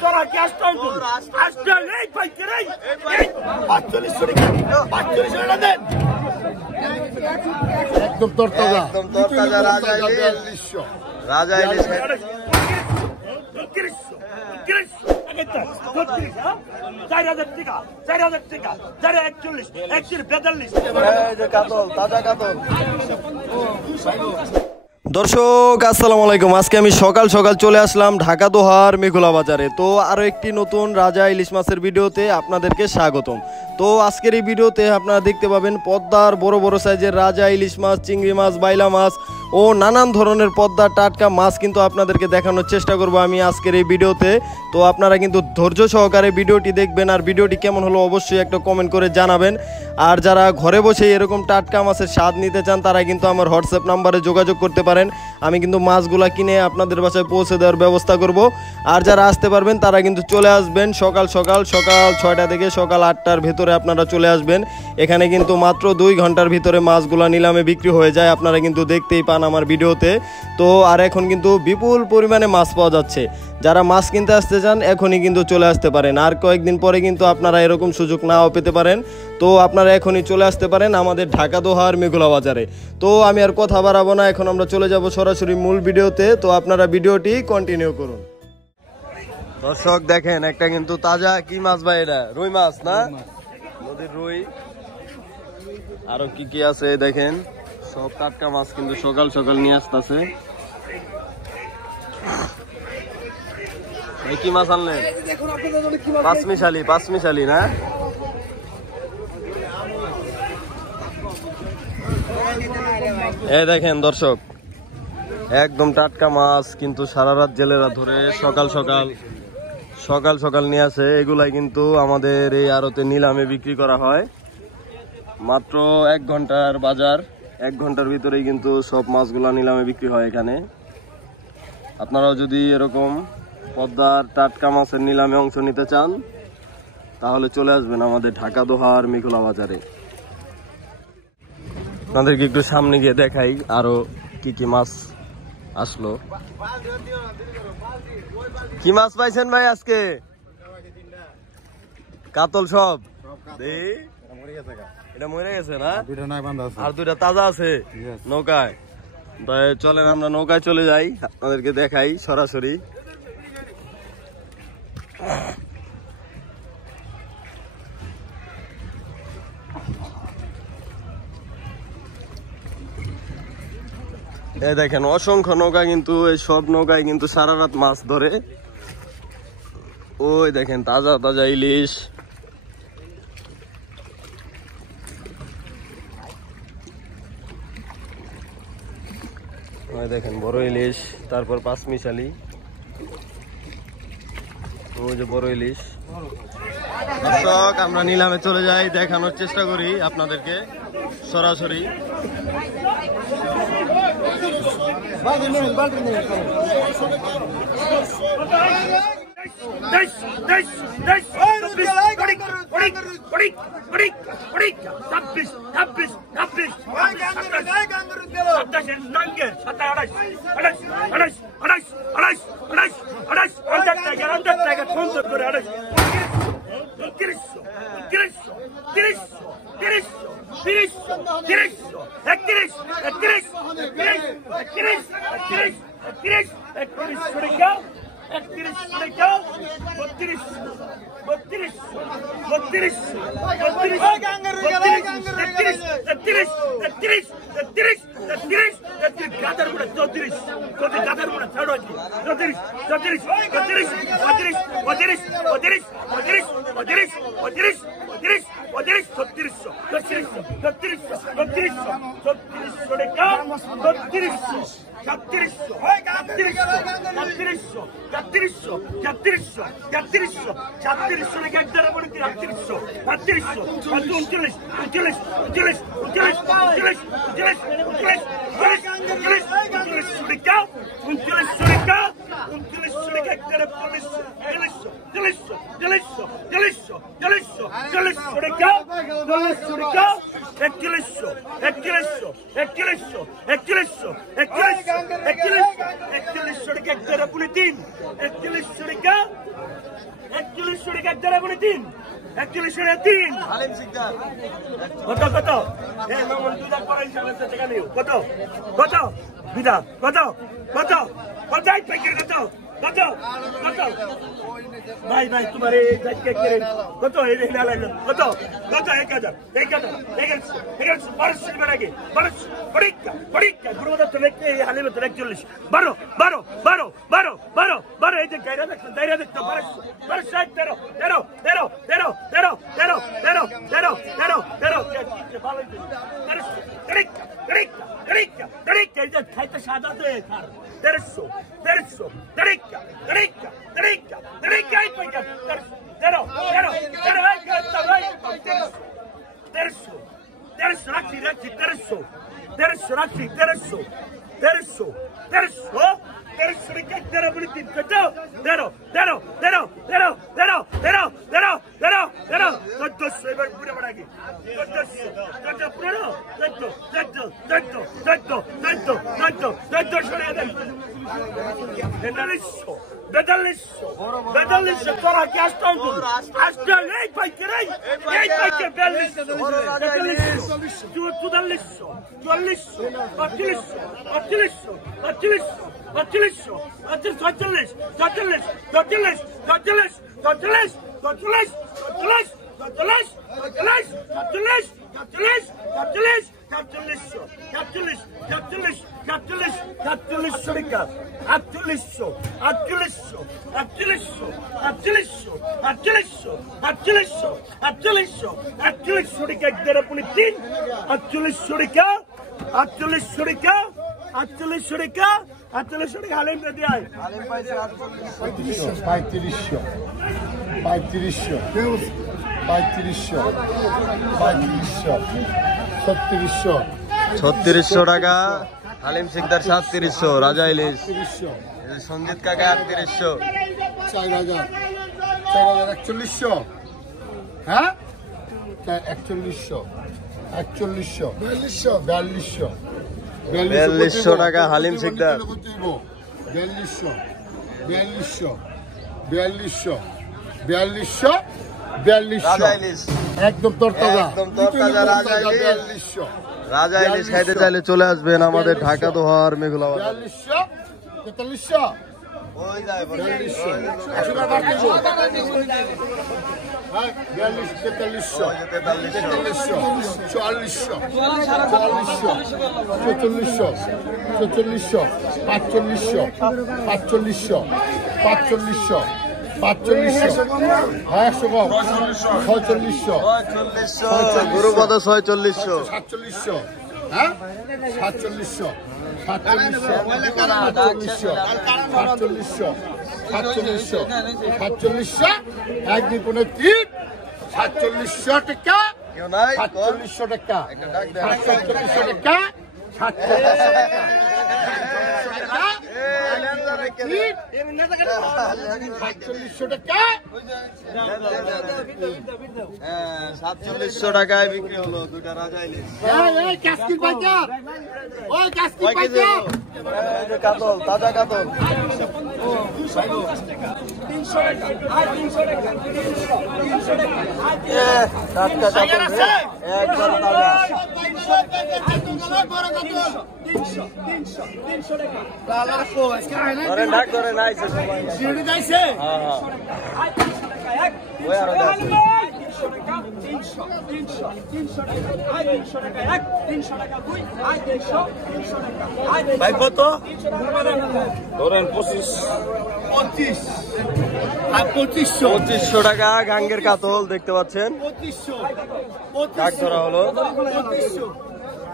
তোরা কি আসতাম আসতাম এই পাইকে রে 45 টাকা 45 টাকা দেন একদম তরতাজা রাজা ইলিশ 4000 টাকা 41 42 কাতল তাজা কাতল। দর্শক আসসালামু আলাইকুম। আজকে আমি সকাল সকাল চলে আসলাম ঢাকা দোহার মেঘলা বাজারে। তো আরও একটি নতুন রাজা ইলিশ মাছের ভিডিওতে আপনাদেরকে স্বাগতম। তো আজকের এই ভিডিওতে আপনারা দেখতে পাবেন পদ্মার বড় বড় সাইজের রাজা ইলিশ মাছ, চিংড়ি মাছ, বাইলা মাছ ও নানান ধরনের পদ্মার টাটকা মাছ কিন্তু আপনাদেরকে দেখানোর চেষ্টা করব আমি আজকের এই ভিডিওতে। তো আপনারা কিন্তু ধৈর্য সহকারে ভিডিওটি দেখবেন, আর ভিডিওটি কেমন হলো অবশ্যই একটা কমেন্ট করে জানাবেন। আর যারা ঘরে বসে এরকম টাটকা মাছের স্বাদ নিতে চান তারা কিন্তু আমার হোয়াটসঅ্যাপ নাম্বারে যোগাযোগ করতে পারেন। আমি কিন্তু মাছগুলা কিনে আপনাদের বাসায় পৌঁছে দেওয়ার ব্যবস্থা করব। আর যারা আসতে পারবেন তারা কিন্তু চলে আসবেন সকাল 6টা থেকে সকাল 8টার ভেতরে আপনারা চলে আসবেন। এখানে কিন্তু মাত্র 2 ঘন্টার ভিতরে মাছগুলা নিলামে বিক্রি হয়ে যায়, আপনারা কিন্তু দেখতেই পান আমার ভিডিওতে। তো আর এখন কিন্তু বিপুল পরিমাণে মাছ পাওয়া যাচ্ছে। যারা মাছ কিনতে আসতে চান এখনই কিন্তু চলে আসতে পারেন, আর কয়েকদিন পরে কিন্তু আপনারা এরকম সুযোগ নাও পেতে পারেন। তো আপনারা এখনই চলে আসতে পারেন আমাদের ঢাকা দোহার মেঘলা বাজারে। তো আমি আর কথা বাড়াবো না, এখন আমরা চলে যাব সরাসরি মূল ভিডিওতে। তো আপনারা ভিডিওটি কন্টিনিউ করুন। দর্শক দেখেন একটা কিন্তু তাজা কি মাছ ভাই, এটা রুই মাছ না, নদীর রুই। আরো কি কি আছে দেখেন, সব টাটকা মাছ কিন্তু সকাল সকাল নিয়ে আসতেছে। কি মাছ আনলেন? পাঁচমিশালি না? এই দেখেন দর্শক একদম টাটকা মাছ কিন্তু সারা রাত জেলেরা ধরে সকাল সকাল নিয়ে আসে। এগুলাই কিন্তু আমাদের এই আড়তে নিলামে বিক্রি করা হয়। মাত্র 1 ঘন্টার বাজার, 1 ঘন্টার ভিতরেই কিন্তু সব মাছগুলা নিলামে বিক্রি হয় এখানে। আপনারাও যদি এরকম পদ্মার টাটকা মাছের নিলামে অংশ নিতে চান তাহলে চলে আসবেন আমাদের ঢাকা দোহার মেঘলা বাজারে। আপনাদেরকে একটু সামনে গিয়ে দেখাই আরো কি কি মাছ আসলো। কি মাছ পাইছেন ভাই আজকে? কাতল সব? এটা মরে গেছে না, আর 2টা তাজা আছে নৌকায়। তাই চলেন আমরা নৌকায় চলে যাই, আপনাদেরকে দেখাই সরাসরি। এই দেখেন অসংখ্য নৌকা, কিন্তু এই সব নৌকায় কিন্তু সারা রাত মাছ ধরে। ওই দেখেন তাজা তাজা ইলিশ। ওই দেখেন বড় ইলিশ, তারপর পাঁচমিশালি, ওই যে বড় ইলিশ। দর্শক আমরা নিলামে চলে যাই, দেখানোর চেষ্টা করি আপনাদেরকে সরাসরি। টাকা একজনে বলে 3 41 টাকা 3 হালিম সিকদার কত কত এই মামুন দুধা করে ইনশাআল্লাহ টাকা নিও কত কত দুধা কত কত কত এই প্যাকেট কত কত কত ভাই ভাই তোমার এই জায়গা কে কত এই না লাইলো কত কত 1000 1200 টাকা লাগে 1200 পরীক্ষা গুরুদার তো লেখে হালিমে তো 41 12 এই যে গায়রা দেখো 12 খাইতে সাদা দে 1300 তোরা কি আসতাম আসতাম এই পাইকার 48 টাকা হালিম দিয়ে আয় হালিম পাইছে 3600 টাকা হালিম সিকদার 3700 রাজা ইলিশ সঞ্জিত কাকা 3800 4000 4100 হ্যাঁ 4100 টাকা হালিম সিকদার 42 একদম তরতাজা রাজা ইলিশ খাইতে চাইলে চলে আসবেন আমাদের ঢাকা দোহার মেঘলা বাজার 42 ওই যায় 4600 গুরুপদ 4600 এক বিপণে 3 4700 টাকা কেউ নাই 4700 টাকা একটা ডাক দেন 4700 টাকা 4700 টাকায় বিক্রি হলো দুইটা রাজা ইলিশ কাতল তাজা কাতল 2500 টাকা গাঙ্গের কাতল দেখতে পাচ্ছেন 2500 ডাক ধরা হলো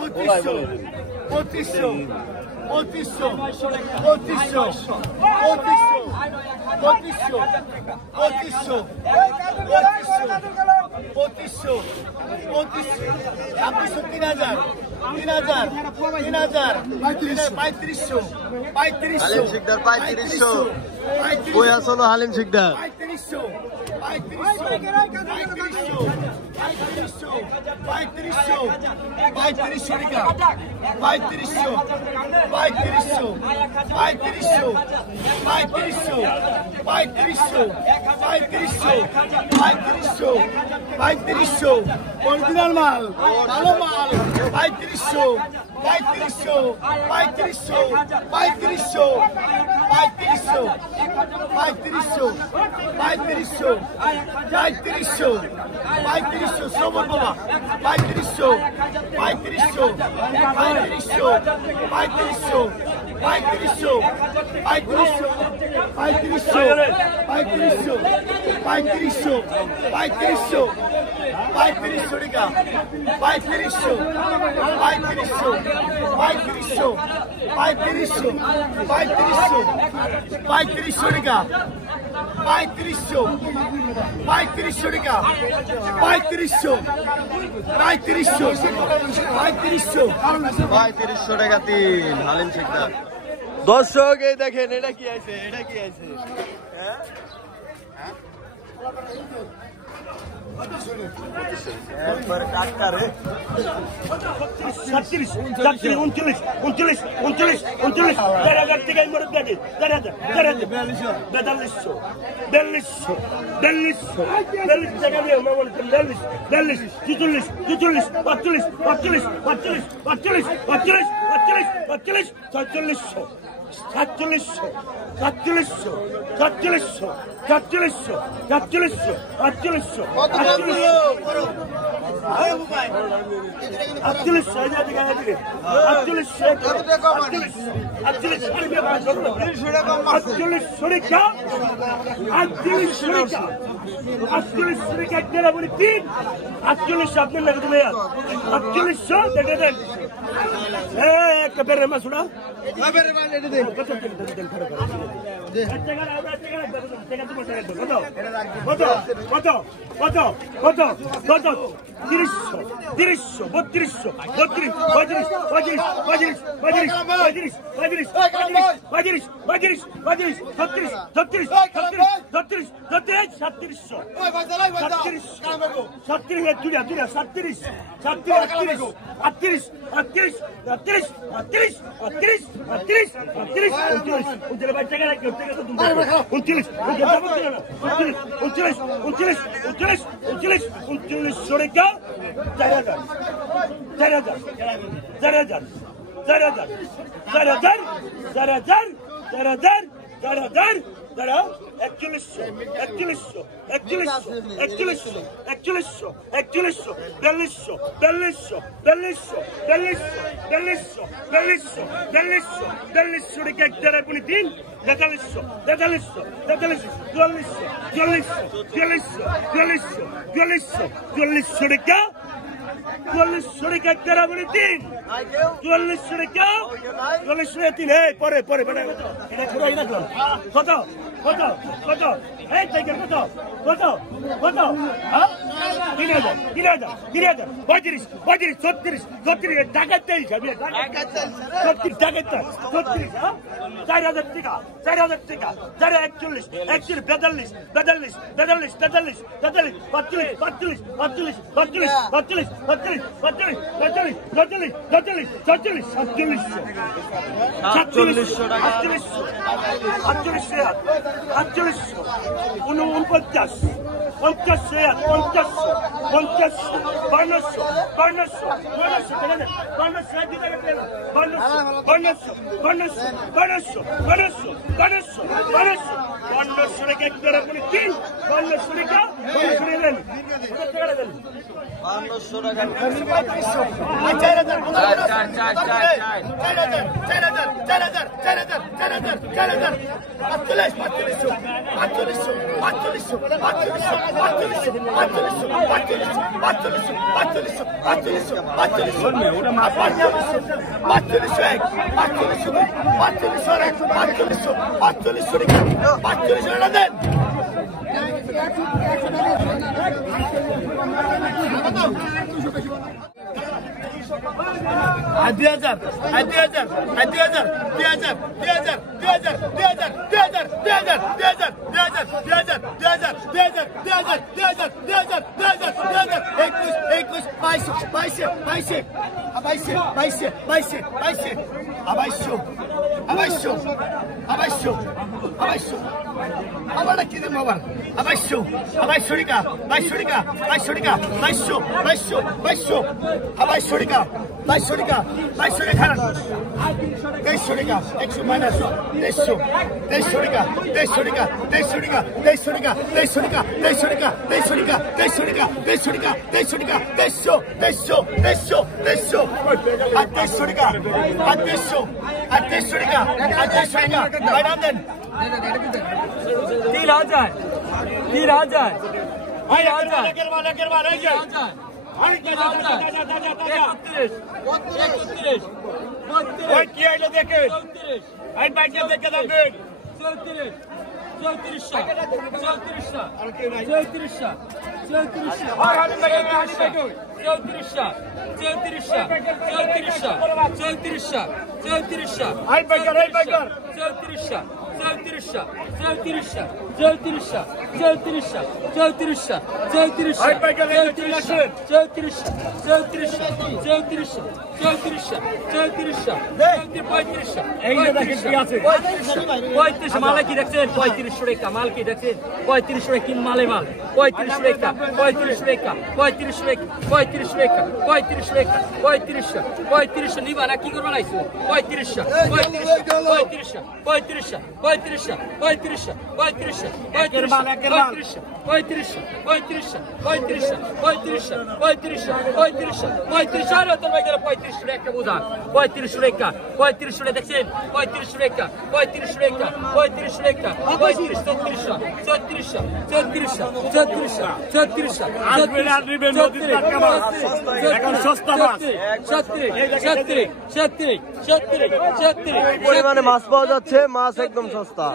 3500 হালিম সিকদার 3500 অরিজিনাল মাল, ভালো মাল, 3500, 3500, 3500, 3500, 3500, 3500, 3500, 3500, শ্রবণ বাবা, 3500, 3500, 3500, 3500, 3500, 3500, 3500, 3500, 3500, 3500, 3500 টাকা, 3500, 3500, 3500, 3500, 3500, 3500 টাকা, 3500, 3500 টাকা, 3500, 3500, 3500, 3500 টাকা তিন হালিম শিকদার। দর্শক এই দেখেন এটা কি আছে, এটা কি আছে? হ্যাঁ একবার টাটকা রে। 37, 37, 29, 29, 29, 29, 4000 টাকায় মরদ দেখে, 4000, 4200, 4200, 4200 টাকা দিয়ে মামুন 42, 42, 44, 44, 45, 45, 45, 45, 45, 45, 45, 4700, 4700, 4700, 4700, 4700, 4700, 2000 পরিমাণে মাছ পাওয়া যাচ্ছে, মাছ একদম সস্তা।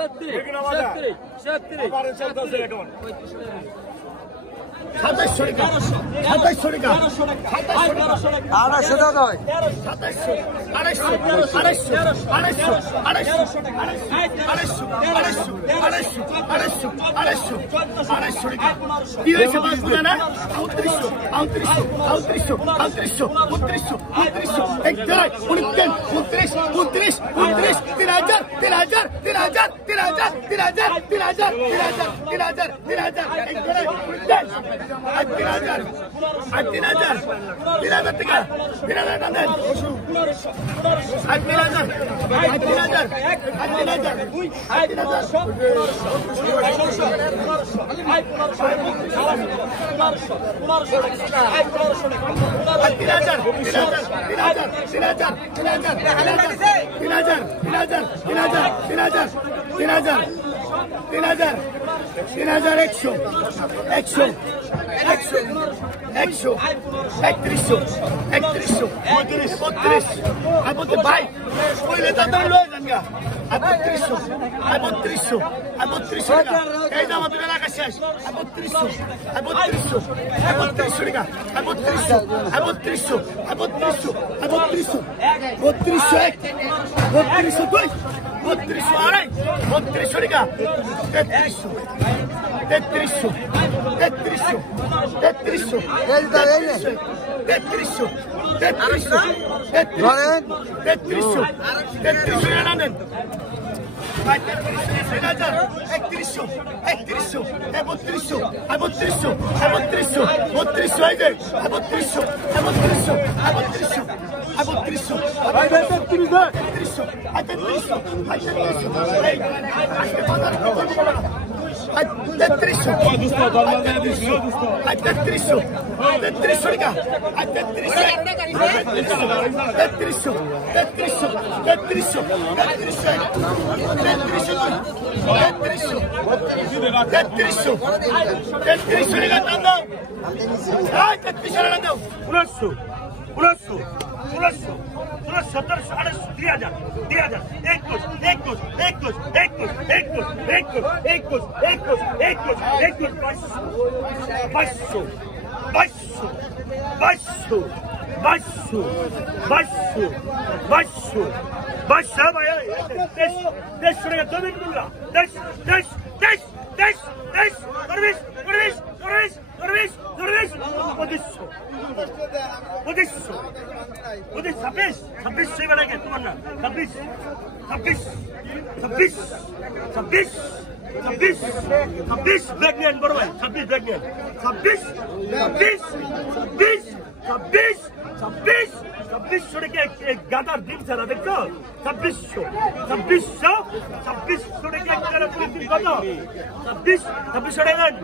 2500 26 26 এবার আগে তোমার না 26 ব্যাগ নিয়ে বড় ভাই 26 ব্যাগ নিয়ে 26 টাকা গাদার ডিম ছাড়া দেখছো 2600 টাকা কত 2600 টাকা 27